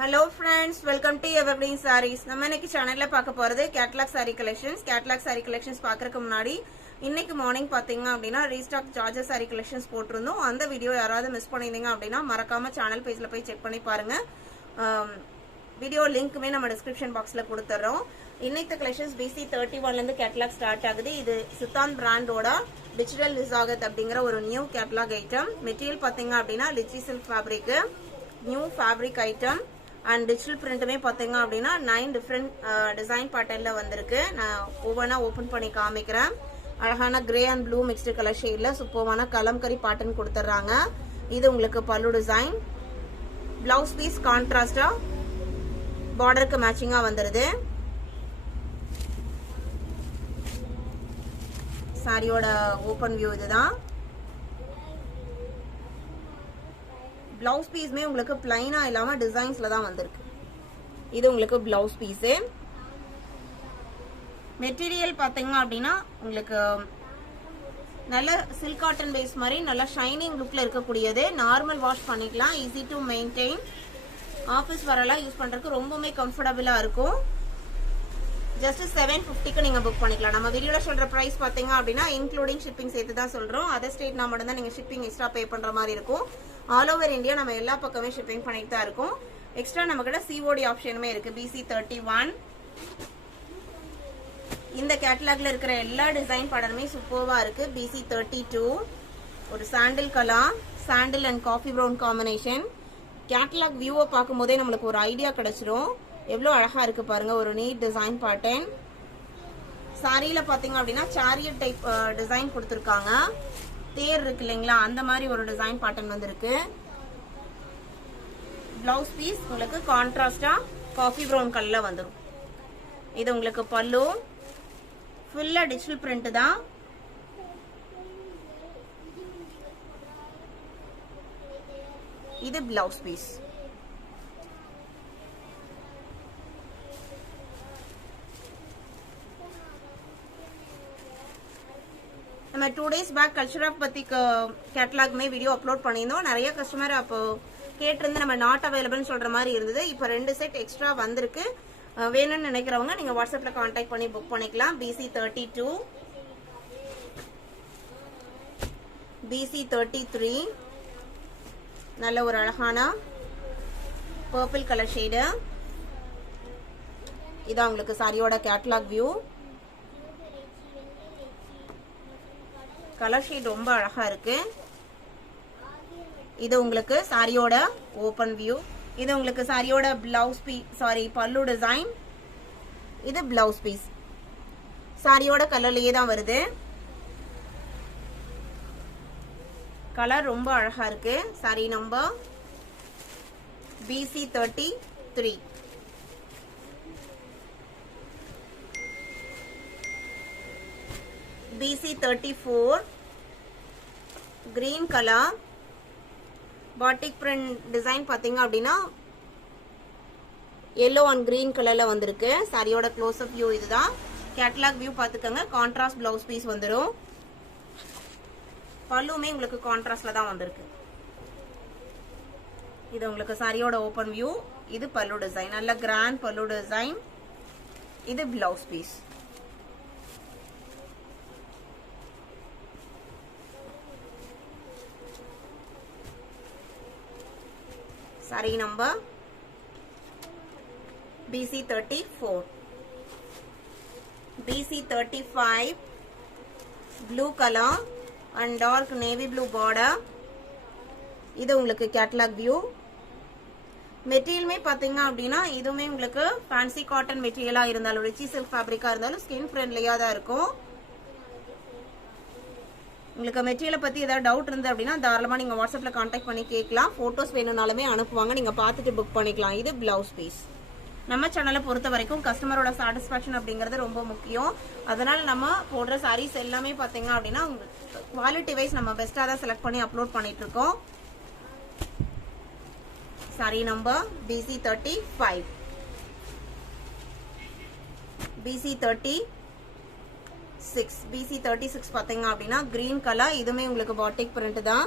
Hello friends, welcome to Evergreen Sarees. நம்ம இன்னைக்கு சேனல்ல பார்க்க போறது Catalogue Saree Collections. Catalogue Saree Collections பார்க்கறதுக்கு முன்னாடி இன்னைக்கு மார்னிங் பாத்தீங்க அப்படினா ரீஸ்டாக் சார்ஜர் Saree Collections போட்டுருந்தோம். அந்த வீடியோ யாராவது மிஸ் பண்ணிருந்தீங்க அப்படினா மறக்காம சேனல் பேஜ்ல போய் செக் பண்ணி பாருங்க. வீடியோ லிங்க்மே நம்ம டிஸ்கிரிப்ஷன் பாக்ஸ்ல கொடுத்துறோம். இன்னைக்கு கலெக்ஷன்ஸ் BC 31 ல இருந்து கேட்டலாக் ஸ்டார்ட் ஆகுது. இது சித்தான் பிராண்டோட டிஜிட்டல் லிசாகத் அப்படிங்கற ஒரு நியூ கேட்டலாக் ஐட்டம். மெட்டீரியல் பாத்தீங்க அப்படினா lychee silk fabric, new fabric item. And digital print में पातेंगा अभी ना 9 different design pattern ला वंदर के ना ओवना open पनी काम एक रहा अड़हाना grey and blue mixed color shade ला सुपोवाना कलम करी pattern कुड़तर रंगा इधर उंगले के पल्लू design blouse piece contrast आ border के matching आ वंदर दे सारी वाला open view इधर दा ब्लाउज पीस में உங்களுக்கு ப்ளைனா இல்லாம டிசைன்ஸ்ல தான் வந்திருக்கு. இது உங்களுக்கு ब्लाउज பீஸ். மெட்டீரியல் பாத்தீங்க அப்படினா உங்களுக்கு நல்ல சில்க் காட்டன் பேஸ் மாதிரி நல்ல ஷைனிங் லுக்ல இருக்க கூடியது. நார்மல் வாஷ் பண்ணிக்கலாம். Easy to மெயின்टेन. ஆபீஸ் வரலாம் யூஸ் பண்றதுக்கு ரொம்பவே கம்ஃபர்ட்டபிளா இருக்கும். ஜஸ்ட் 750 க்கு நீங்க புக் பண்ணிக்கலாம். நம்ம வீடியோல சொல்ற பிரைஸ் பாத்தீங்க அப்படினா இன்க்ளூடிங் ஷிப்பிங் சேர்த்து தான் சொல்றோம். அதர் ஸ்டேட்னா மட்டும் தான் நீங்க ஷிப்பிங் எக்ஸ்ட்ரா பே பண்ற மாதிரி இருக்கும். ஆல் ஓவர் இந்தியா நம்ம எல்லா பக்கமே ஷிப்பிங் பண்ணிட்டு தான் இருக்கோம். எக்ஸ்ட்ரா நம்ம கிட்ட COD ஆப்ஷனுமே இருக்கு. BC 31 இந்த கேட்டலாக்ல இருக்கிற எல்லா டிசைன் பேட்டர்னுமே சூப்பர்வா இருக்கு. BC 32 ஒரு sandal colour, sandal and coffee brown combination. Catalogue வியூவை பார்க்கும்போதே நம்மளுக்கு ஒரு ஐடியா கிடைச்சிரும். எவ்வளவு அழகா இருக்கு பாருங்க. ஒரு நீட் டிசைன் பேட்டர்ன். சாரியில பாத்தீங்க அப்படின்னா சாரியட் டைப் டிசைன் கொடுத்திருக்காங்க. தேர் இருக்கு இல்லைங்களா, அந்த மாதிரி ஒரு டிசைன் பேட்டர்ன் வந்திருக்கு. பிளவுஸ் பீஸ் உங்களுக்கு கான்ட்ராஸ்டா காஃபி பிரவுன் கலர்ல வந்துடும். இது உங்களுக்கு பல்லு ஃபுல்லா டிஜிட்டல் பிரிண்ட் தான். இது பிளவுஸ் பீஸ். நம்ம 2 days பேக் கல்ச்சர் ஆஃப் பத்தி கேட்டலாக் மே வீடியோ அப்லோட் பண்ணியிருந்தோம். நிறைய கஸ்டமர் அப்போ கேட்டிருந்து நம்ம நாட் அவைலபிள்னு சொல்ற மாதிரி இருந்தது. இப்போ 2 செட் எக்ஸ்ட்ரா வந்திருக்கு. வேணும்னு நினைக்கிறவங்க நீங்க வாட்ஸ்அப்ல கான்டாக்ட் பண்ணி புக் பண்ணிக்கலாம். BC 32, BC 33 நல்ல ஒரு அழகான பர்பிள் கலர் ஷேடு. இதான் உங்களுக்கு சாரியோட கேட்டலாக் வியூ. கலர் ஷேட் ரொம்ப அழகா இருக்கு. இது உங்களுக்கு சாரியோட ஓபன் வியூ. இது உங்களுக்கு சாரியோட பிளவுஸ் பீஸ் பல்லு டிசைன். இது பிளவுஸ் பீஸ். சாரியோட கலர்லயே தான் வருது. கலர் ரொம்ப அழகா இருக்கு. Sorry number BC 33. BC 34 green color batik print design பாத்தீங்க அப்படினா yellow and green கலர்ல வந்திருக்கு. சாரியோட க்ளோஸ் அப் வியூ இதுதான். கேட்டலாக் வியூ பாத்துக்கங்க. கான்ட்ராஸ்ட் பிளவுஸ் பீஸ் வந்துரும். பல்லுமே உங்களுக்கு கான்ட்ராஸ்ட்ல தான் வந்திருக்கு. இது உங்களுக்கு சாரியோட ஓபன் வியூ. இது பல்லு டிசைன். நல்ல கிராண்ட் பல்லு டிசைன். இது blouse piece. Saree number BC 34, BC 35 blue color and dark navy blue border. இது உங்களுக்கு கேட்டலாக் வியூ. மெட்டீரியல் மே பாத்தீங்க அப்படின்னா இதுவுமே உங்களுக்கு ஃபேன்சி காட்டன் மெட்டீரியலா இருந்தாலும் ரிச்சி சில்க் ஃபேப்ரிக்கா இருந்தாலும் ஸ்கின் ஃப்ரெண்ட்லியா தான் இருக்கும். உங்களுக்கு மெட்டீரியலை பத்தி ஏதாவது டவுட் இருந்து அப்படின்னா தாராளமா நீங்க வாட்ஸ்அப்ல கான்டாக்ட் பண்ணி கேட்கலாம். போட்டோஸ் வேணும்னாலுமே அனுப்புவாங்க. நீங்க பார்த்துட்டு புக் பண்ணிக்கலாம். இது பிளவுஸ் பீஸ். நம்ம சேனலை பொறுத்த வரைக்கும் கஸ்டமரோட சாட்டிஸ்பாக்சன் அப்படிங்கிறது ரொம்ப முக்கியம். அதனால நம்ம போடுற சாரீஸ் எல்லாமே பாத்தீங்க அப்படின்னா குவாலிட்டி வைஸ் நம்ம பெஸ்டா தான் செலக்ட் பண்ணி அப்லோட் பண்ணிட்டு இருக்கோம். Sorry number BC 35, BC 36, BC 36 பாத்தீங்க அப்படின்னா கிரீன் கலர். இதுமே உங்களுக்கு பாட்டிக் பிரிண்ட் தான்.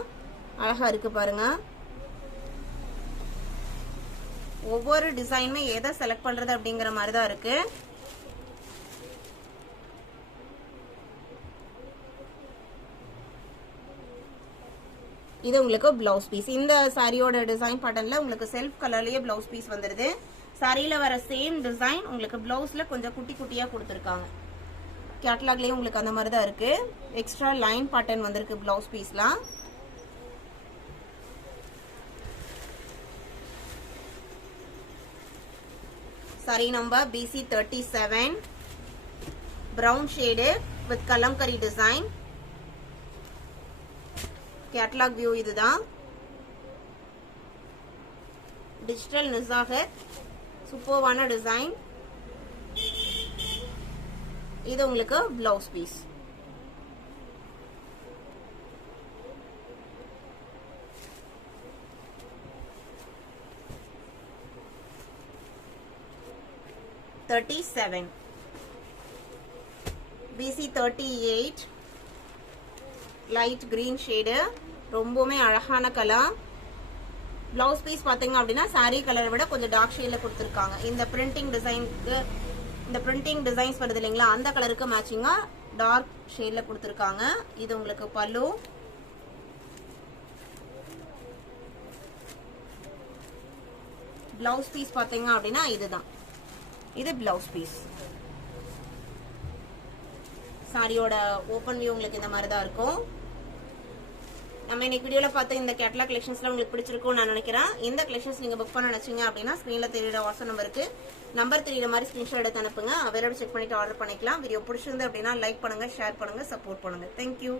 அழகா இருக்கு பாருங்க. ஒவ்வொரு டிசைனுமே எதை செலக்ட் பண்றது அப்படிங்கிற மாதிரி தான் இருக்கு. இது உங்களுக்கு பிளவுஸ் பீஸ். இந்த சாரியோட டிசைன் பேட்டர்ன்ல உங்களுக்கு செல்ஃப் கலர்லயே பிளவுஸ் பீஸ் வந்துருது. சாரியில வர சேம் டிசைன் உங்களுக்கு பிளவுஸ்ல கொஞ்சம் குட்டி குட்டியா கொடுத்துருக்காங்க. கேட்டலாக்லயே உங்களுக்கு அந்த மாதிரி தான் இருக்கு. எக்ஸ்ட்ரா லைன் பேட்டர்ன் வந்திருக்கு blouse பீஸ்லாம். Saree number BC37, brown shaded with kalamkari design. Catalog view இதுதான். Digital நிசாகத், சூப்பர்வான டிசைன். இது உங்களுக்கு blouse piece. BC38 light green shade, ரொம்பவுமே அழகான கலர். பிளவுஸ் பீஸ் பாத்தீங்க அப்படின்னா சாரி கலரை விட கொஞ்சம் டார்க் ஷேட்ல கொடுத்துருக்காங்க. இந்த பிரிண்டிங் டிசைனுக்கு, இந்த பிரிண்டிங் டிசைன்ஸ் வருது இல்லைங்களா, அந்த கலருக்கு மேட்சிங்கா டார்க் ஷேட்ல கொடுத்துருக்காங்க. இது உங்களுக்கு பல்லு. பிளவுஸ் பீஸ் பாத்தீங்க அப்படின்னா இதுதான். இது பிளவுஸ் பீஸ். சாரியோட ஓபன் வியூ உங்களுக்கு இந்த மாதிரி தான் இருக்கும். நம்ம இன்னைக்கு வீடியோல பார்த்த இந்த கேட்டலாக் கலெக்ஷன்ஸ்ல உங்களுக்கு பிடிச்சிருக்கும் நான் நினைக்கிறேன். இந்த கலெக்ஷன்ஸ் நீங்க புக் பண்ண நினைச்சீங்க அப்படின்னா ஸ்கிரீன்ல தெரியுற வாட்ஸ்அப் நம்பருக்கு நம்பர் தெரியுற மாதிரி ஸ்கிரீன்ஷாட் எடுத்து அனுப்புங்க. அவைலபிள் செக் பண்ணிட்டு ஆர்டர் பண்ணிக்கலாம். வீடியோ பிடிச்சிருந்து அப்படின்னா லைக் பண்ணுங்க, ஷேர் பண்ணுங்க, சப்போர்ட் பண்ணுங்க. தேங்க்யூ.